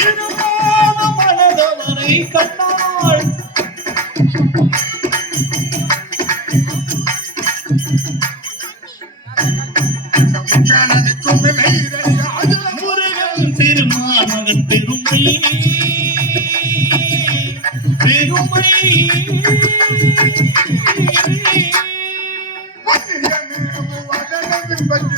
இருமான கண்டாள் முருகன் திருமாமகன் பெருமை பெருமை உலகமே மதன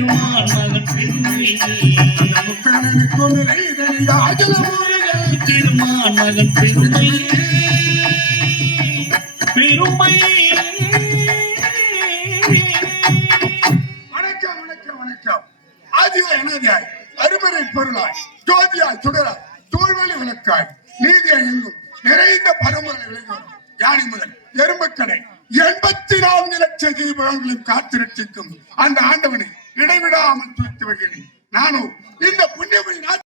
ஒன்றுமே மகன் பெருமை மகன் பெருமை பெருமை வணக்கம் வணக்கம் வணக்கம் அருமறை பொருளாய் ஜோதியாய் சுடராய் தோல்வழி விளக்காய் நீதியாய் எங்கும் நிறைந்த பரம்பரை விளைவோம் யானை முதல் எறும்புக்கடை எண்பத்தி நான்கு லட்சம் தீபங்களையும் காத்து அந்த ஆண்டவனை இடைவிடாமல் துய்த்து வைக்கிறேன். நானும் இந்த புண்ணியமணி